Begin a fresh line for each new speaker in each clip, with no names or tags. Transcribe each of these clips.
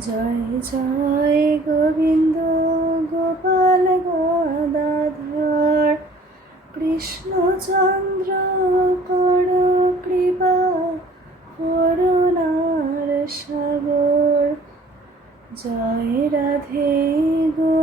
জয় জয় গোবিন্দ গোপাল গদাধর। কৃষ্ণচন্দ্র কর কৃপা করুণার সাগর। জয় রাধে গোবিন্দ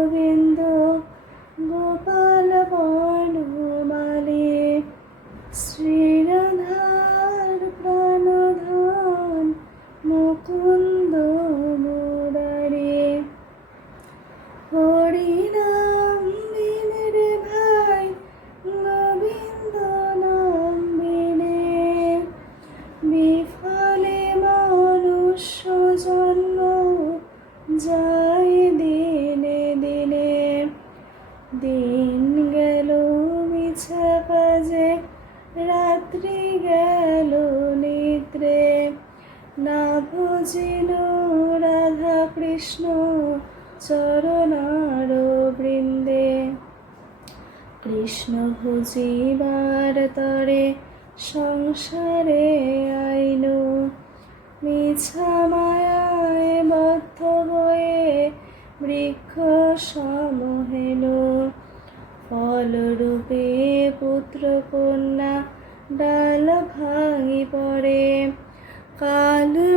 ভজিল রাধা কৃষ্ণ চরণার বৃন্দে। কৃষ্ণ ভুজিবার তরে সংসারে আইন। মিছা মায়ায় বদ্ধ হয়ে বৃক্ষ সমহেন ফলরূপে পুত্র কন্যা ডাল ভাঙি পড়ে। কালরূপে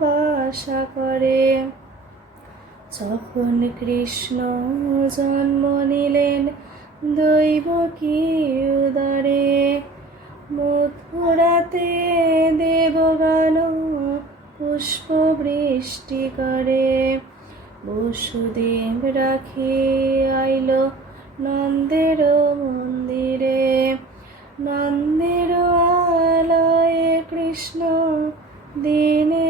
বাসা করে। যখন কৃষ্ণ জন্ম নিলেন, দৈব কি উদরে মথুরাতে দেবগান পুষ্প বৃষ্টি করে। বসুদেব রাখি আইল নন্দের মন্দিরে। নন্দের আলয়ে কৃষ্ণ দিনে দিনে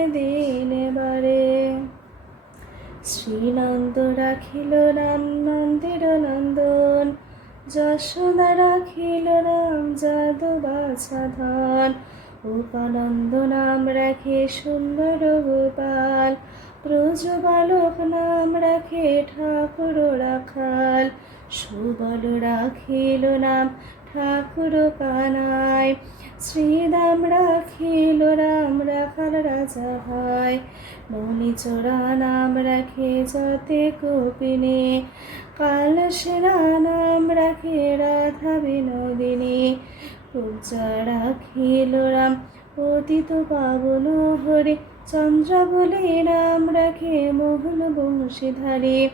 শ্রীনন্দ রাখিল নাম নন্দের নন্দন, যশোদা রাখিল রাম যাদবা সাধন। উপানন্দ নাম রাখে সুন্দর গোপাল ব্রজ বালক নাম রাখে ঠাকুর রাখাল। সুবল রাখিল নাম ঠাকুর কানায় শ্রীরাম রাখিল রাম রাখাল রাজা ভাই মণিচোরা নাম রাখে যতে গোপিনী কাল সেরা নাম রাখে রাধা বিনোদিনী। পূজা রাখিল রাম পতিত পাবন হরে, চন্দ্র বলে নাম রাখে মোহন বংশীধারী।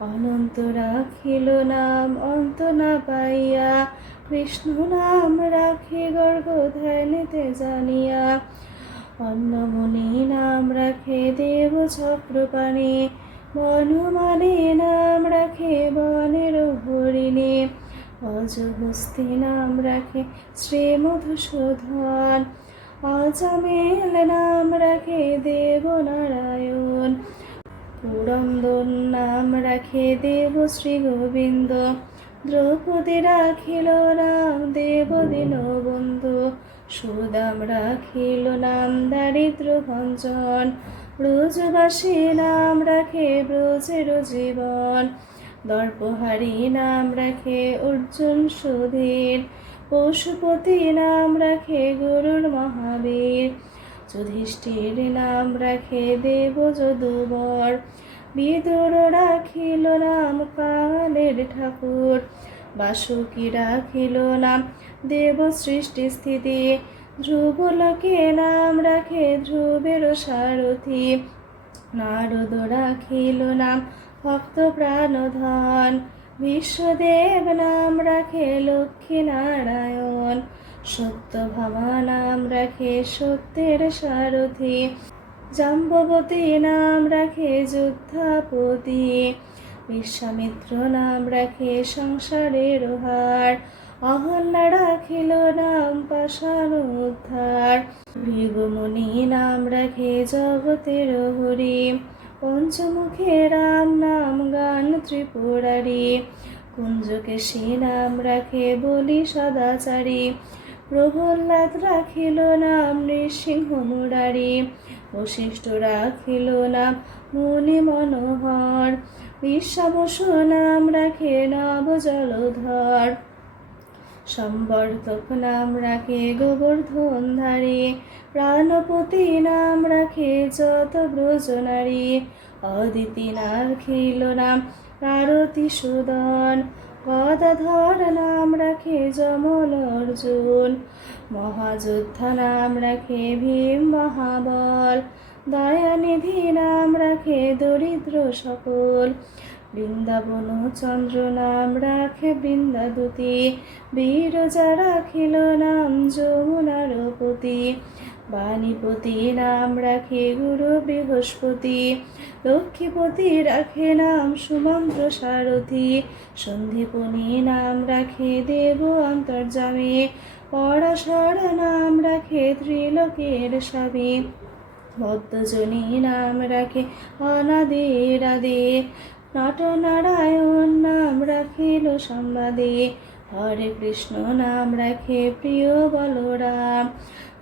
অনন্ত রাখিল নাম, অন্ত না পাইয়া কৃষ্ণ নাম রাখে গর্গ ধ্যানেতে জানিয়া। অন্নমণি নাম রাখে দেব চক্রপাণি বনমালী নাম রাখে বনের হরিণী। অজহস্তি নাম রাখে শ্রী মধুসূধন অজমেল নাম রাখে দেবনারায়ণ পুরন্দর নাম রাখে দেব শ্রী গোবিন্দ, দ্রৌপদী রাখিল রাম দেব দীনবন্ধু সুদাম রাখিল নাম দারিদ্র ভঞ্জন, ব্রজবাসী নাম রাখে ব্রজের জীবন দর্পহারী নাম রাখে অর্জুন সুধীর, পশুপতি নাম রাখে গরুর মহাবীর। যুধিষ্ঠির নাম রাখে দেব যদুবর, বিদুর রাখিল নাম কালের ঠাকুর। বাসুকি রাখিল নাম, দেব সৃষ্টি স্থিতি। ধ্রুবলোকে নাম রাখে ধ্রুবের সারথি। নারদ রাখিল নাম, ভক্ত প্রাণধন। বিশ্বদেব নাম রাখে লক্ষ্মী নারায়ণ। সত্য ভামা নাম রাখে সত্যের সারথি। জাম্ববতী নাম রাখে যুদ্ধাপতি। বিশ্বামিত্র নাম রাখে সংসারের হার। অহল্লা রাখিল নাম পাষাণ উদ্ধার। ভৃগুমণি নাম রাখে জগতের হরি। পঞ্চমুখে রাম নাম গান ত্রিপুরারি। কুঞ্জকেশী নাম রাখে বলি সদাচারী। প্রহ্লাদ রাখিল নাম নৃসিংহ মুরারি। বশিষ্ঠ রাখিল নাম মুনি মনোহর। বিশ্বাবসু নাম রাখে নব জলধর সম্বর্ধক নাম রাখে গোবর্ধন ধারী। প্রাণপতি নাম রাখে যত ব্রজনারী অদিতি রাখিল নাম আরতি সুদন। গদাধর নাম রাখে যমল অর্জুন। মহাযোদ্ধা নাম রাখে ভীম মহাবল। দয়ানিধি নাম রাখে দরিদ্র সকল। বৃন্দাবন চন্দ্র নাম রাখে বৃন্দাদুতি। বীরজা রাখিল নাম যমুনার পতি। বাণীপতি নাম রাখে গুরু বৃহস্পতি। লক্ষ্মীপতি রাখে নাম সুমন্ত্র সারথি। সন্ধিপনি নাম রাখে দেব অন্তর্জামী পরাশর নাম রাখে ত্রিলোকের স্বামী। বদ্ধজনী নাম রাখে, অনাদি রাধে নটনারায়ণ নাম রাখিল সম্বাদে। হরে কৃষ্ণ নাম রাখে প্রিয় বলরাম।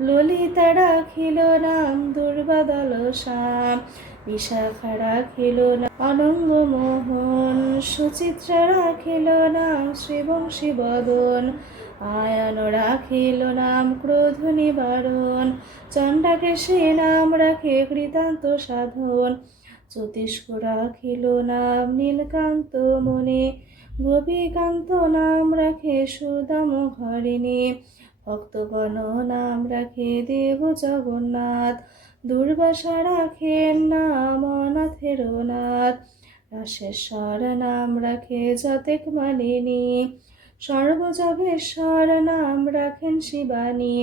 ললিতা রাখিল নাম দুর্বাদল শ্যাম বিশাখা রাখিল অনঙ্গ মোহন সুচিত্রা রাখিল নাম শ্রীবংশী বদন আয়ন রাখিল নাম ক্রোধ নিবারণ। চণ্ডাকেশী নাম রাখে কৃতান্ত সাধন। জ্যোতিষ্ক রাখিল নাম নীলকান্ত মনে, গোপীকান্ত নাম রাখে সুদাম ঘরিণী। ভক্তগণ নাম রাখে দেব জগন্নাথ। দুর্বাসা রাখেন নাম অনাথের নাথ। রাশেশ্বর নাম রাখে যতেক মালিনী। সর্বজগেশ্বর নাম রাখেন শিবানী।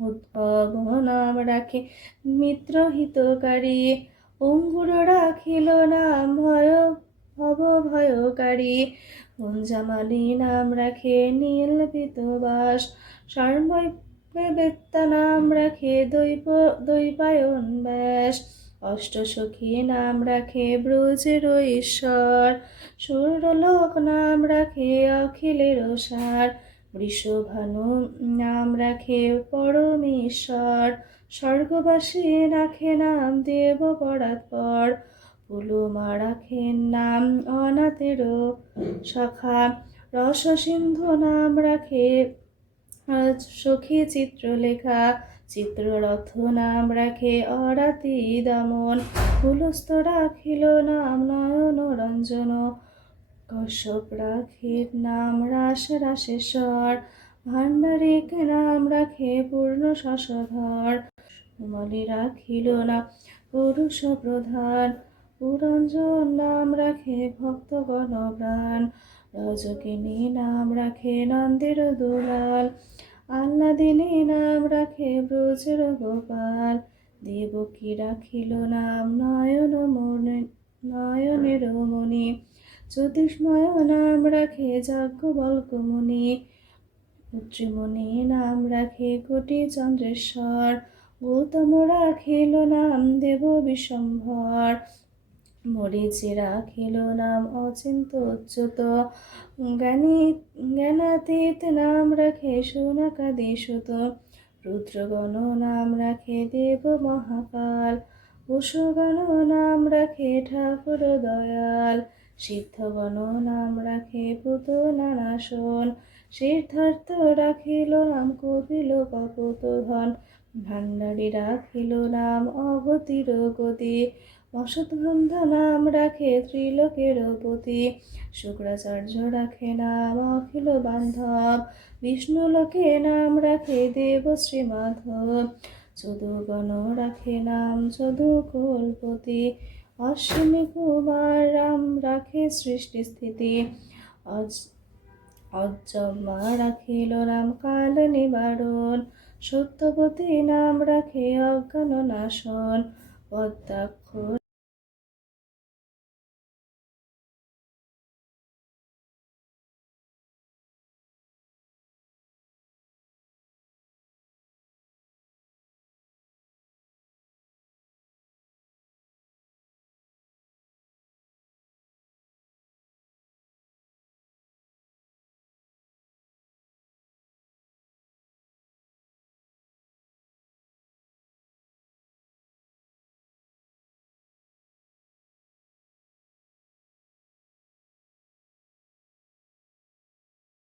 উদ্ভব নাম রাখে, মিত্র হিতকারী। অঙ্গুর রাখিল নাম ভয়, ভব ভয়কারী। গুঞ্জামালি নাম রাখে নীল পিতবাস সর্ববেত্তা নাম রাখে দৈব দৈপায়ন ব্যাস। অষ্টসখী নাম রাখে ব্রজের ঈশ্বর। সূর্যলোক নাম রাখে অখিলের সার। বৃষভানু, নাম রাখে পরমেশ্বর। স্বর্গবাসী রাখে নাম দেব পরাৎপর পুলুমা রাখেন নাম অনাথের সখা। রস সিন্ধু নাম রাখে সখী চিত্রলেখা। চিত্ররথ নাম রাখে অরাতি দমন। হুলস্থ রাখিল নাম নয়ন রঞ্জন। কশ্যপ রাখে, নাম রাস রাসেশ্বর ভাণ্ডারিক নাম রাখে পূর্ণ শশধর। মলি রাখিল না পুরুষ প্রধান। পুরঞ্জন নাম রাখে ভক্তগণ প্রাণ রজকিনী নাম রাখে নন্দের দুলাল। আল্লাদিনী নাম রাখে ব্রজের গোপাল। দেবকী রাখিল নাম নয়ন জ্যোতিষময় নাম রাখে যাজ্ঞবল্ক মুনি পুত্রমণি নাম রাখে কোটি চন্দ্রেশ্বর, গৌতম রাখিল নাম দেব বিশ্বম্ভর মরিচি রাখিল নাম অচিন্ত উচ্যুত, জ্ঞানী, জ্ঞানাতীত নাম রাখে সোনাকাদি সুত, রুদ্রগণ নাম রাখে দেব মহাকাল পশুগণ নাম রাখে ঠাকুর দয়াল সিদ্ধগণ নাম রাখে পুত নানাসন সিদ্ধার্থ রাখিল নাম, কপিল কপত ধন ভাণ্ডারী রাখিল নাম, অগতির গতি অসৎগন্ধ নাম রাখে ত্রিলোকের পতি শুক্রাচার্য রাখে নাম, অখিল বান্ধব বিষ্ণু লোকে নাম রাখে দেব শ্রীমাধব যদুগণ রাখে নাম যদু কুলপতি অশ্বিনী কুমার, রাম রাখে সৃষ্টি স্থিতি। অজ অজ্জমা রাখিল রাম কাল নিবারণ। সত্যপতি নাম রাখে অজ্ঞান নাশন। পদ্মাক্ষ